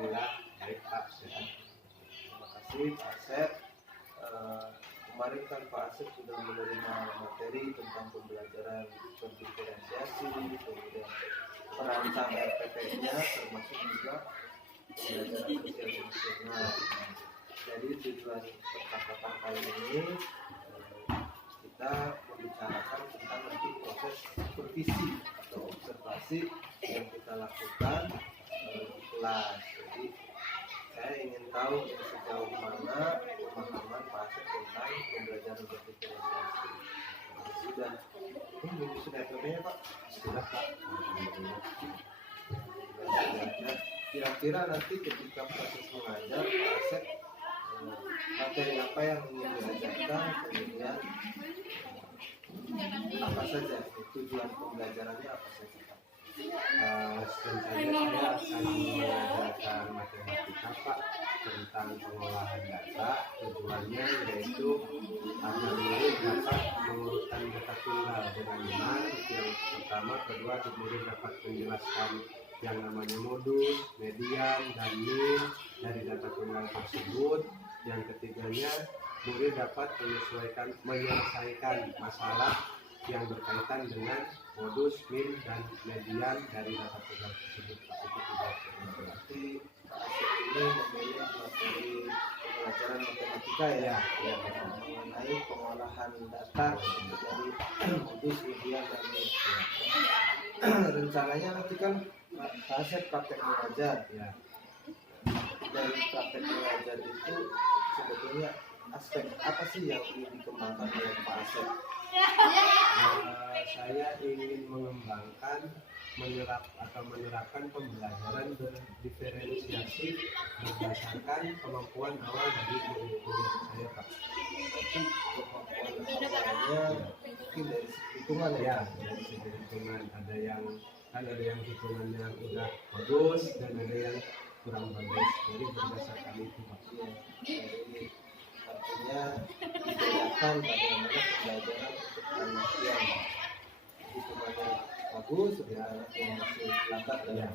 Alhamdulillah baik Pak, sehat. Terima kasih Pak Asep. Kemarin kan Pak Asep sudah menerima materi tentang pembelajaran diferensiasi, kemudian perancang RPP-nya, termasuk juga pembelajaran sosial emosional. Jadi tujuan percakapan kali ini kita membicarakan tentang nanti proses supervisi atau observasi yang kita lakukan di kelas. Jadi saya ingin tahu sejauh mana pemahaman Pak Asep tentang pembelajaran diferensiasi. Sudah RPP-nya Pak? Sudah Pak. Nah, kira-kira nanti ketika proses mengajar Pak Asep materi apa yang ingin diajarkan, kemudian apa saja tujuan pembelajarannya apa saja Pak? Tentunya saya akan mengajarkan matematika Pak tentang pengolahan data. Tujuannya yaitu agar murid dapat mengurutkan data tunggal dengan benar. Yang pertama, kedua, murid dapat menjelaskan yang namanya modus, median, dan min dari data tunggal tersebut. Yang ketiganya, murid dapat menyelesaikan masalah yang berkaitan dengan modus, min, dan median dari data tunggal tersebut. Berarti Pak Asep ini memilih materi pembelajaran matematika ya, mengenai pengolahan data dari modus, median, dan min. Rencananya nanti kan Pak Asep praktek mengajar ya. Dari praktek mengajar itu sebetulnya aspek apa sih yang ingin dikembangkan oleh Pak Asep? Saya ingin mengembangkan menerapkan pembelajaran berdiferensiasi berdasarkan kemampuan awal dari murid-murid saya Pak. Berarti kemampuan awalnya mungkin dari hitungan ya? Dari segi hitungan ada yang hitungannya udah bagus dan ada yang kurang bagus. Jadi berdasarkan itu Pak. Jadi artinya dibedakan bagaimana pembelajaran untuk anak yang hitungannya bagus dengan anak yang masih lambat Ya,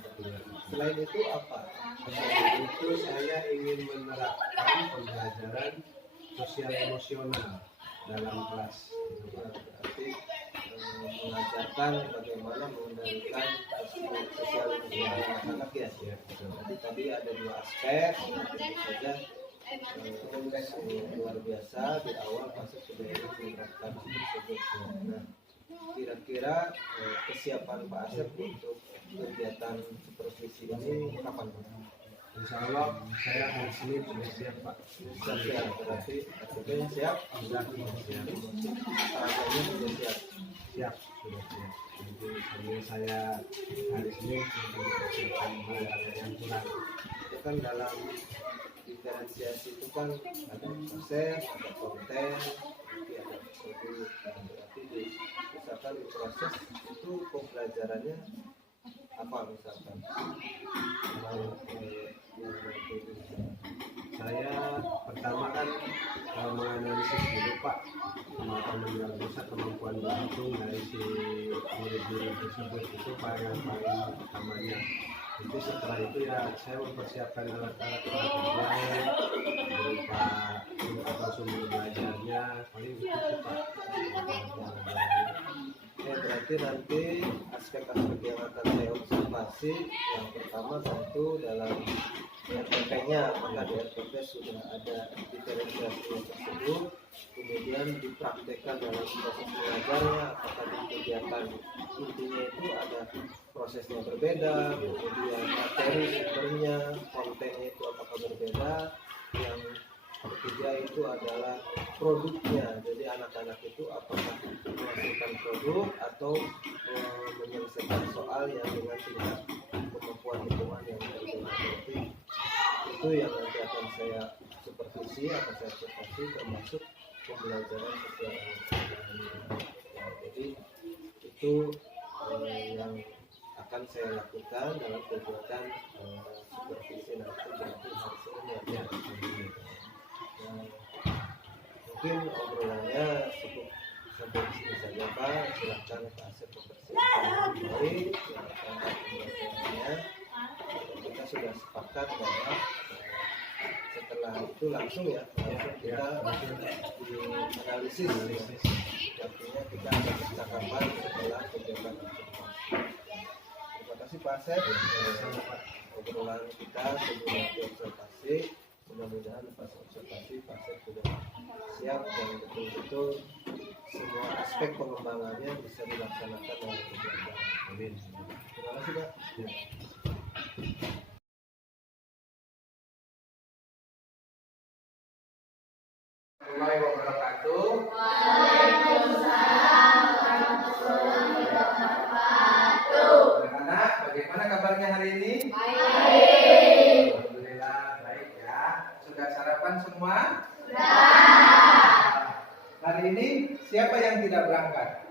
Selain itu apa? selain itu saya ingin menerapkan pembelajaran sosial emosional dalam kelas. Berarti mengajarkan bagaimana mengendalikan sosial emosional anak-anak ya. Jadi tadi ada dua aspek, tentu saja luar biasa di awal masuk sudah menerapkan tersebut. Nah, kira-kira kesiapan Pak Asep untuk kegiatan supervisi ini kapan Pak? Insya Allah saya hari Senin sudah siap Pak. Siap, berarti artinya siap? Sudah siap. Rasanya sudah siap. Siap, sudah siap. Jadi sambil saya hari Senin sudah mempersiapkan hal-hal yang kurang. Itu kan dalam diferensiasi itu kan ada proses, ada konten, nanti ada produk. Nah, berarti misalkan di proses itu pembelajarannya apa misalkan? Saya pertama kan menganalisis dulu Pak kemampuan berhitung dari si murid-murid tersebut itu yang paling utamanya. Itu setelah itu ya saya mempersiapkan alat-alat pelajaran berupa atau sumber belajarnya paling itu sih Pak. Berarti nanti aspek-aspek yang akan saya observasi yang pertama tentu dalam RPP-nya, apakah di RPP sudah ada diferensiasi tersebut, kemudian dipraktekkan dalam proses mengajarnya, apakah di kegiatan intinya itu ada prosesnya berbeda, kemudian materi sumbernya, kontennya itu apakah berbeda, yang ketiga itu adalah produknya, jadi anak-anak itu apakah menghasilkan produk atau menyelesaikan soal yang dengan tingkat kemampuan hitungan yang berbeda. Jadi itu yang nanti akan saya supervisi, akan saya observasi termasuk pembelajaran sosial emosional. Jadi itu yang akan saya lakukan dalam kegiatan supervisi nanti hari Senin ya. Mungkin obrolannya cukup sampai di sini saja Pak. Silakan Pak Asep mempersiapkan kembali pembelajarannya. Kita sudah sepakat bahwa setelah itu langsung kita dianalisis. Artinya kita ada percakapan setelah kegiatan observasi. Terima kasih Pak Asep obrolan kita sebelum observasi. Mudah-mudahan pas observasi Pak Asep sudah siap dan betul-betul semua aspek pengembangannya bisa dilaksanakan oleh kegiatan. Amin. Terima kasih Pak. Warahmatullahi wabarakatuh. Anak-anak, bagaimana kabarnya hari ini? Baik. Alhamdulillah baik ya. Sudah sarapan semua? Sudah. Hari ini siapa yang tidak berangkat?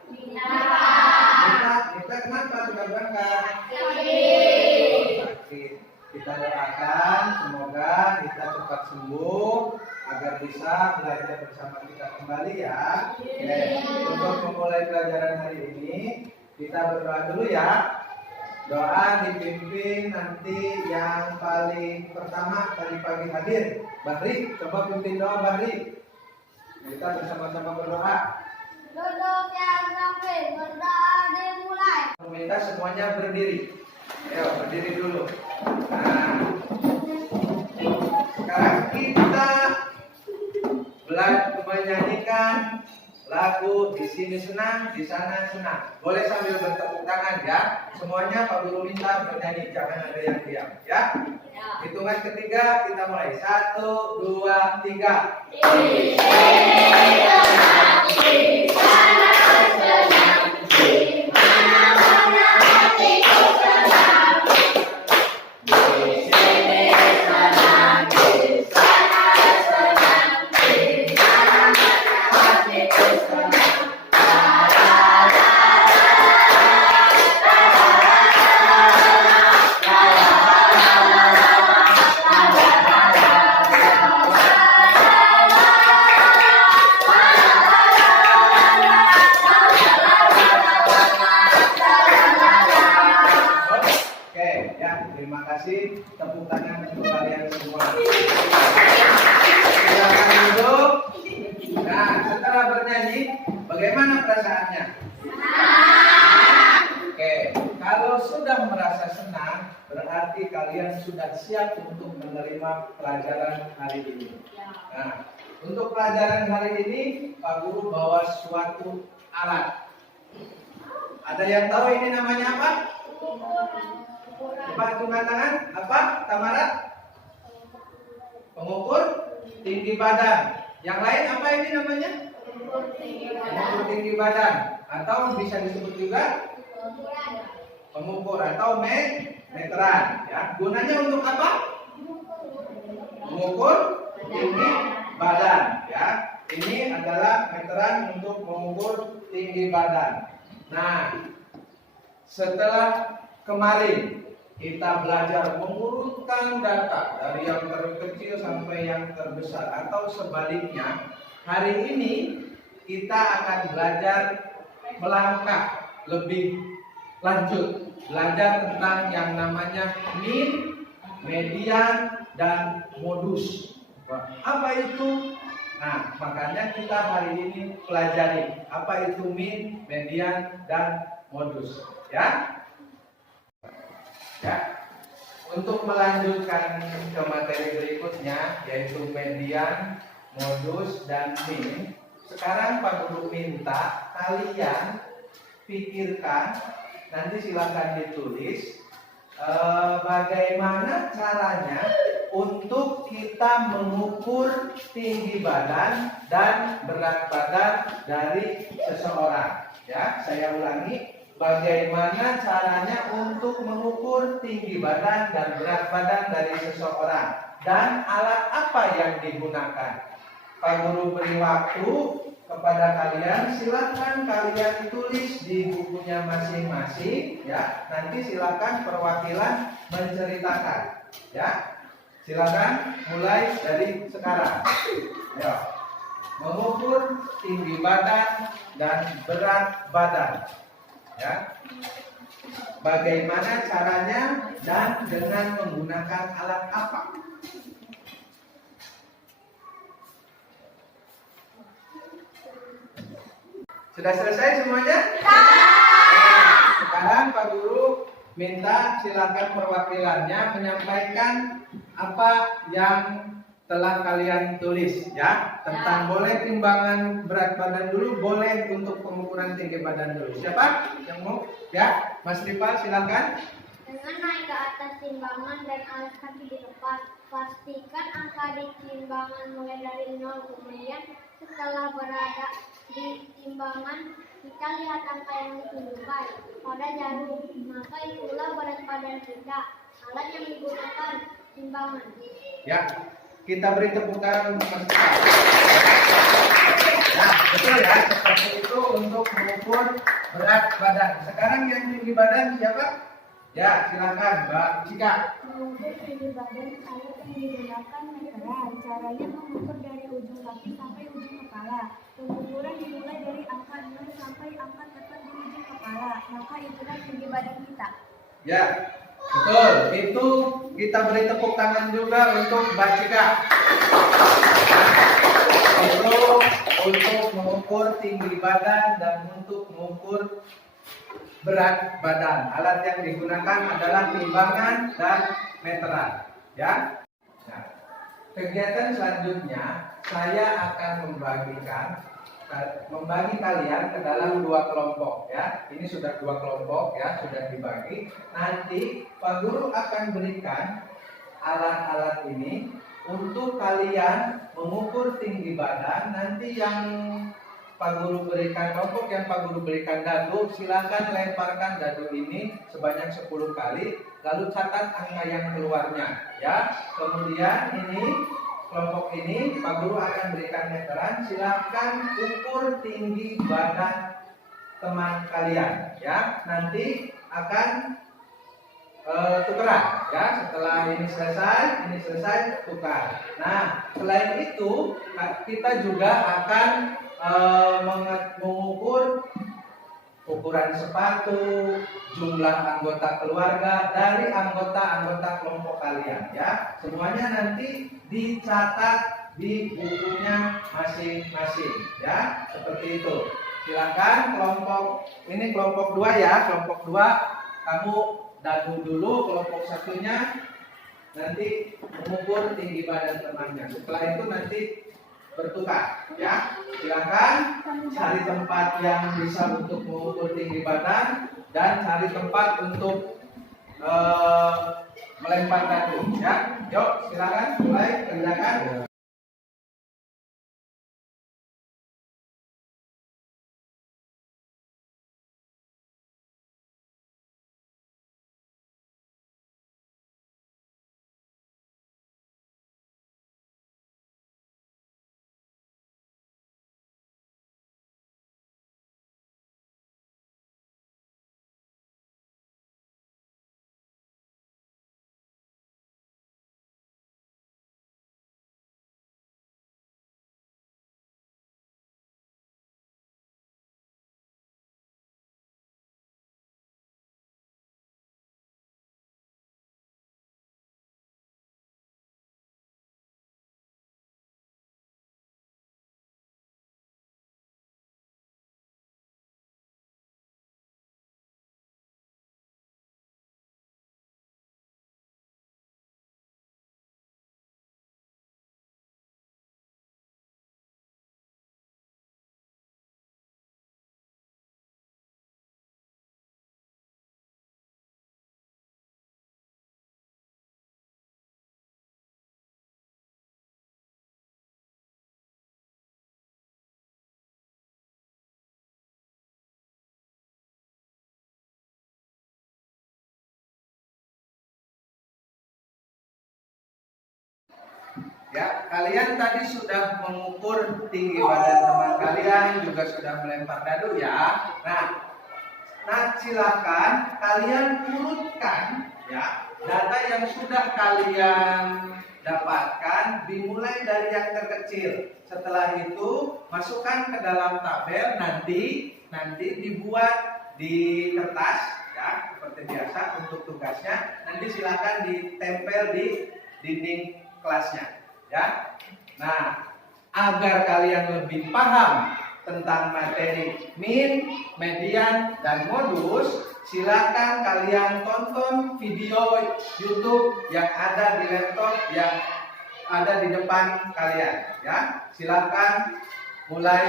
Kita kenapa tidak berangkat? Sakit. Kita doakan semoga kita cepat sembuh agar bisa belajar bersama kita kembali ya. Oke. Untuk memulai pelajaran hari ini kita berdoa dulu ya. Doa dipimpin nanti yang paling pertama tadi pagi hadir Bahri, coba pimpin doa Bahri. Kita bersama-sama berdoa. Duduk yang rapi, berdoa dimulai. Minta semuanya berdiri. Ayo berdiri dulu. Nah, sekarang kita belajar menyanyikan lagu Di Sini Senang, Di Sana Senang. Boleh sambil bertepuk tangan ya. Semuanya Pak Guru minta bernyanyi, jangan ada yang diam ya. Hitungan ketiga kita mulai. 1, 2, 3. Di sini senang, di sana senang, di mana-mana hatiku senang. Di sini senang, di sana senang, di mana-mana hatiku senang. Oke ya, terima kasih. Tepuk tangan untuk kalian semua. Silakan duduk. Nah, setelah bernyanyi, bagaimana perasaannya? Oke, kalau sudah merasa senang, berarti kalian sudah siap untuk menerima pelajaran hari ini. Nah, untuk pelajaran hari ini, Pak Guru bawa suatu alat. Ada yang tahu ini namanya apa? Coba hitungan tangan. Apa, Tamara? Pengukur tinggi badan. Yang lain apa ini namanya? Pengukur tinggi badan. Atau bisa disebut juga pengukur atau meteran. Ya, gunanya untuk apa? Mengukur tinggi badan. Ya, ini adalah meteran untuk mengukur tinggi badan. Nah, setelah kemarin kita belajar mengurutkan data dari yang terkecil sampai yang terbesar atau sebaliknya, hari ini kita akan belajar melangkah lebih lanjut, belajar tentang yang namanya mean, median, dan modus. Apa itu? Nah, makanya kita hari ini pelajari apa itu mean, median, dan modus. Ya. Untuk melanjutkan ke materi berikutnya, yaitu median, modus, dan mean. Sekarang Pak Guru minta kalian pikirkan, nanti silakan ditulis bagaimana caranya untuk kita mengukur tinggi badan dan berat badan dari seseorang. Ya, saya ulangi, bagaimana caranya untuk mengukur tinggi badan dan berat badan dari seseorang dan alat apa yang digunakan. Pak Guru beri waktu kepada kalian, silakan kalian tulis di bukunya masing-masing ya. Nanti silakan perwakilan menceritakan ya. Silakan mulai dari sekarang. Ya. Mengukur tinggi badan dan berat badan. Ya. bagaimana caranya dan dengan menggunakan alat apa? Sudah selesai semuanya? Sekarang Pak Guru minta silakan perwakilannya menyampaikan apa yang telah kalian tulis ya, tentang boleh timbangan berat badan dulu, boleh untuk pengukuran tinggi badan dulu. Siapa yang mau? Ya, Mas Rifa silakan. Dengan naik ke atas timbangan dan alas kaki di depan, pastikan angka di timbangan mulai dari 0, kemudian setelah berada di timbangan kita lihat angka yang ditunjukkan pada jarum, maka itulah berat badan kita. Alat yang digunakan timbangan. Ya, kita beri tepuk tangan untuk Mas Rifa. Nah, betul ya, seperti itu untuk mengukur berat badan. Sekarang yang tinggi badan siapa? Ya, silakan Mbak Cika. Mengukur tinggi badan, alat yang digunakan meteran. Caranya mengukur dari ujung kaki sampai ujung kepala. Pengukuran dimulai dari angka 0 sampai angka tepat di ujung kepala. Maka itulah tinggi badan kita. Ya, betul. Itu kita beri tepuk tangan juga untuk Mbak Cika. Itu untuk mengukur tinggi badan dan untuk mengukur berat badan. Alat yang digunakan adalah timbangan dan meteran. Ya. Nah, kegiatan selanjutnya saya akan membagi kalian ke dalam 2 kelompok ya. Ini sudah 2 kelompok ya, sudah dibagi. Nanti Pak Guru akan berikan alat-alat ini untuk kalian mengukur tinggi badan. Nanti yang Pak Guru berikan kelompok yang Pak Guru berikan dadu, silakan lemparkan dadu ini sebanyak 10 kali, lalu catat angka yang keluarnya ya. Kemudian ini kelompok ini Pak Guru akan berikan meteran, silakan ukur tinggi badan teman kalian ya. Nanti akan tukeran ya, setelah ini selesai tukar. Nah, selain itu kita juga akan mengukur ukuran sepatu, jumlah anggota keluarga dari anggota-anggota kelompok kalian ya. Semuanya nanti dicatat di bukunya masing-masing ya, seperti itu. Silakan kelompok ini kelompok 2 ya, kelompok 2 kamu dadu dulu, kelompok satunya nanti mengukur tinggi badan temannya. Setelah itu nanti bertukar ya. Silakan cari tempat yang bisa untuk mengukur tinggi badan dan cari tempat untuk melempar dadu ya. Yuk silakan mulai kerjakan. Ya, kalian tadi sudah mengukur tinggi badan teman kalian, juga sudah melempar dadu ya. Nah silakan kalian urutkan ya data yang sudah kalian dapatkan, dimulai dari yang terkecil. Setelah itu masukkan ke dalam tabel, nanti dibuat di kertas ya, ya, seperti biasa untuk tugasnya nanti silakan ditempel di dinding kelasnya, ya. Nah, agar kalian lebih paham tentang materi min, median, dan modus, silakan kalian tonton video YouTube yang ada di laptop yang ada di depan kalian, ya. Silakan mulai.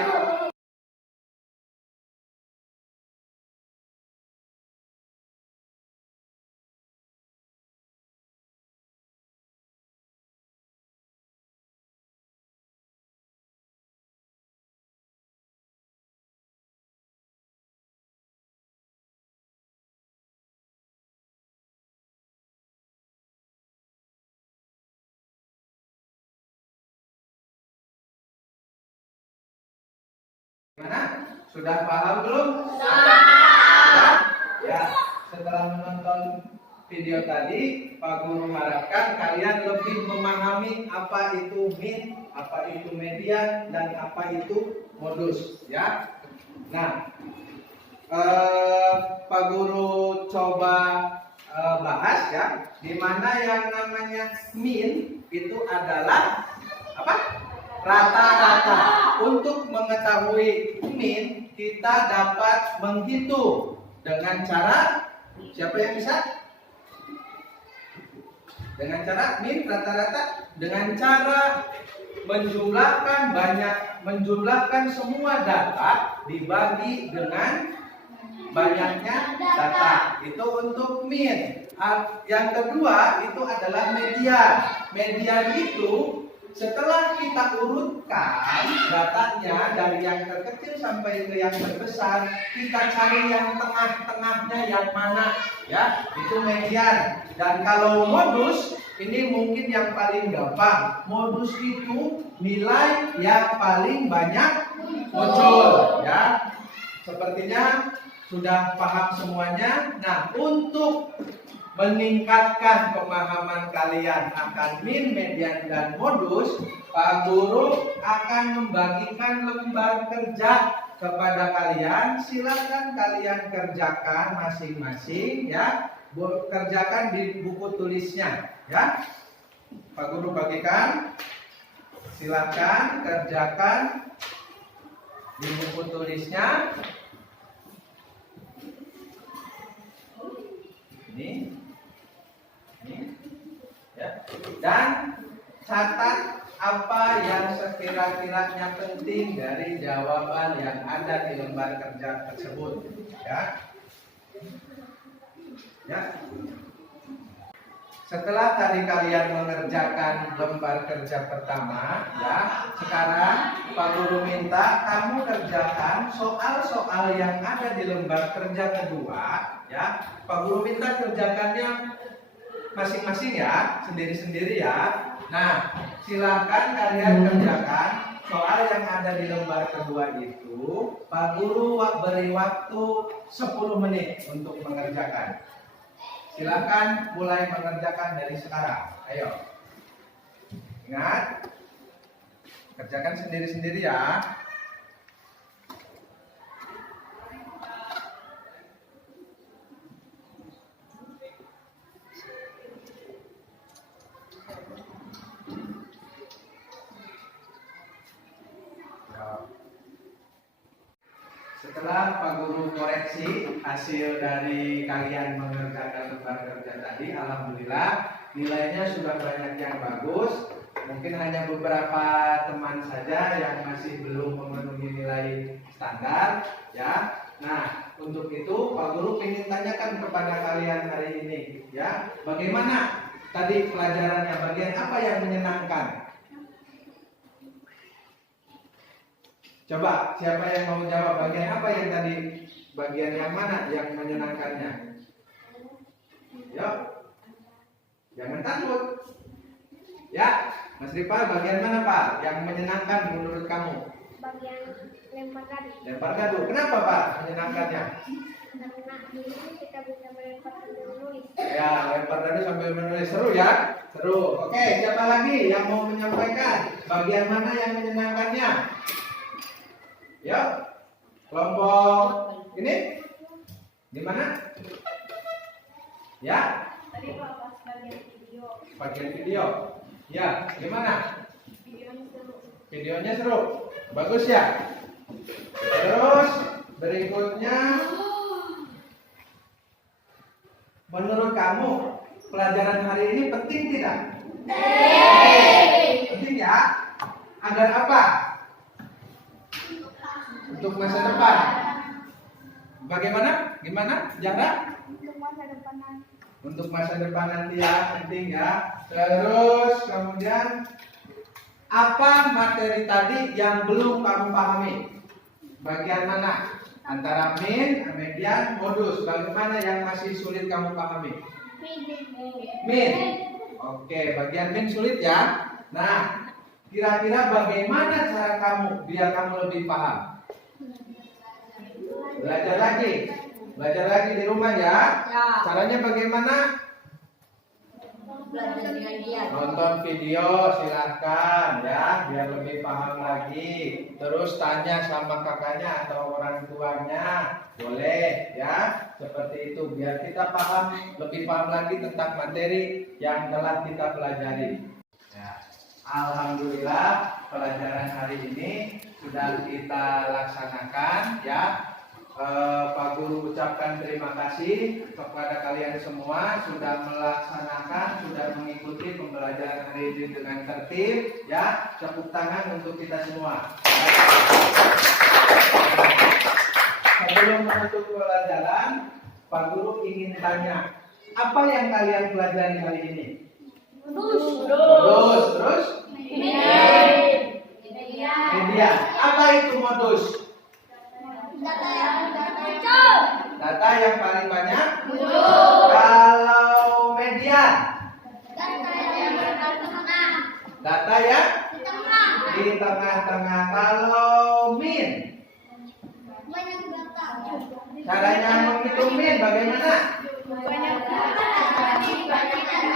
Gimana? Sudah paham belum? Sudah. Ya, setelah menonton video tadi, Pak Guru harapkan kalian lebih memahami apa itu min, apa itu median, dan apa itu modus, ya. Nah, Pak Guru coba bahas ya, di mana yang namanya min itu adalah apa? Rata-rata. Untuk mengetahui min, kita dapat menghitung dengan cara, siapa yang bisa? Dengan cara min rata-rata, dengan cara menjumlahkan semua data dibagi dengan banyaknya data. Itu untuk min. Yang kedua itu adalah median. Median itu setelah kita urutkan datanya dari yang terkecil sampai ke yang terbesar, kita cari yang tengah-tengahnya yang mana, ya, itu median. Dan kalau modus, ini mungkin yang paling gampang. Modus itu nilai yang paling banyak muncul, ya. Sepertinya sudah paham semuanya. Nah, untuk meningkatkan pemahaman kalian akan min, median, dan modus, Pak Guru akan membagikan lembar kerja kepada kalian. Silakan kalian kerjakan masing-masing, ya. Kerjakan di buku tulisnya, ya. Pak Guru bagikan. Silakan kerjakan di buku tulisnya. Ini, ya. Dan catat apa yang sekira-kiranya penting dari jawaban yang ada di lembar kerja tersebut, ya. Ya. Setelah tadi kalian mengerjakan lembar kerja pertama, ya, sekarang Pak Guru minta kamu kerjakan soal-soal yang ada di lembar kerja kedua, ya. Pak Guru minta kerjakannya masing-masing ya, sendiri-sendiri ya. Nah, silakan kalian kerjakan soal yang ada di lembar kedua itu. Pak Guru beri waktu 10 menit untuk mengerjakan. Silakan mulai mengerjakan dari sekarang. Ayo. Ingat, kerjakan sendiri-sendiri ya. Setelah Pak Guru koreksi hasil dari kalian mengerjakan lembar kerja tadi, alhamdulillah nilainya sudah banyak yang bagus. Mungkin hanya beberapa teman saja yang masih belum memenuhi nilai standar, ya. Nah, untuk itu Pak Guru ingin tanyakan kepada kalian hari ini, ya, bagaimana tadi pelajarannya, bagian apa yang menyenangkan? Coba, siapa yang mau jawab bagian apa yang tadi? Bagian yang mana yang menyenangkannya? Yuk, jangan takut. Ya, Mas Rifal, bagian mana Pak yang menyenangkan menurut kamu? Bagian lempar tadi. Lempar dadu. Kenapa Pak menyenangkannya? Karena di sini kita bisa melempar sambil menulis. Ya, lempar dadu sambil menulis. Seru ya? Seru. Oke, siapa lagi yang mau menyampaikan bagian mana yang menyenangkannya? Ya, kelompok ini di mana? Ya, Tadi pas bagian video, bagian video. Ya, gimana? videonya seru. Videonya seru. Bagus ya? Terus berikutnya, menurut kamu pelajaran hari ini penting tidak? Penting ya? Agar apa? Untuk masa depan. Bagaimana? Gimana? Janda? Untuk masa depan nanti. Untuk masa depan nanti ya, penting ya. Terus kemudian apa materi tadi yang belum kamu pahami? Bagian mana? Antara min, median, modus. Bagaimana yang masih sulit kamu pahami? Min. Oke, bagian min sulit ya. Nah, kira-kira bagaimana cara kamu biar kamu lebih paham? Belajar lagi di rumah ya. Caranya bagaimana? Belajar dengan dia. Nonton video silahkan ya, biar lebih paham lagi. Terus tanya sama kakaknya atau orang tuanya, boleh ya. Seperti itu biar kita paham, lebih paham lagi tentang materi yang telah kita pelajari. Ya. Alhamdulillah pelajaran hari ini sudah kita laksanakan ya. Pak Guru ucapkan terima kasih kepada kalian semua sudah melaksanakan, sudah mengikuti pembelajaran hari ini dengan tertib ya. Tepuk tangan untuk kita semua. Sebelum menutup pelajaran, Pak Guru ingin tanya, apa yang kalian pelajari hari ini? Modus, terus? Media. Apa itu modus? Data yang paling banyak. Kalau median, data yang di tengah-tengah. Kalau min, caranya menghitung min bagaimana?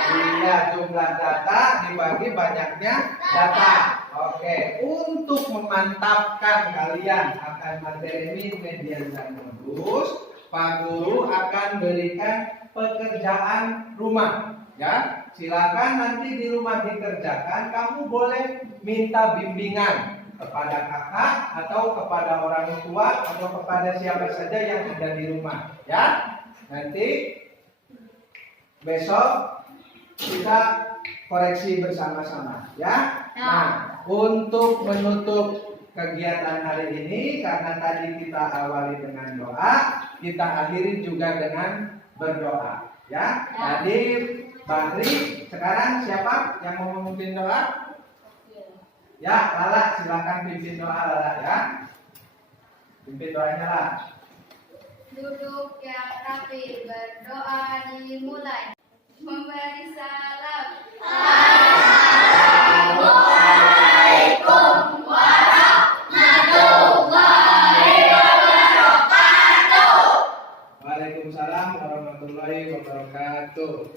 Iya, jumlah data dibagi banyaknya data. Oke, untuk memantapkan kalian akan materi min, median, dan modus, Pak Guru akan berikan pekerjaan rumah. Ya, silakan nanti di rumah dikerjakan. Kamu boleh minta bimbingan kepada kakak atau kepada orang tua atau kepada siapa saja yang ada di rumah. Ya, nanti besok kita koreksi bersama-sama. Ya, nah untuk menutup kegiatan hari ini, karena tadi kita awali dengan doa, kita akhiri juga dengan berdoa. Ya, tadi Bahri, sekarang siapa yang mau memimpin doa? Ya, Lala, silakan pimpin doa Lala ya. Pimpin doanya lah. Duduk yang rapi, berdoa dimulai. Memberi salam. Assalamualaikum warahmatullahi wabarakatuh. Waalaikumsalam warahmatullahi wabarakatuh.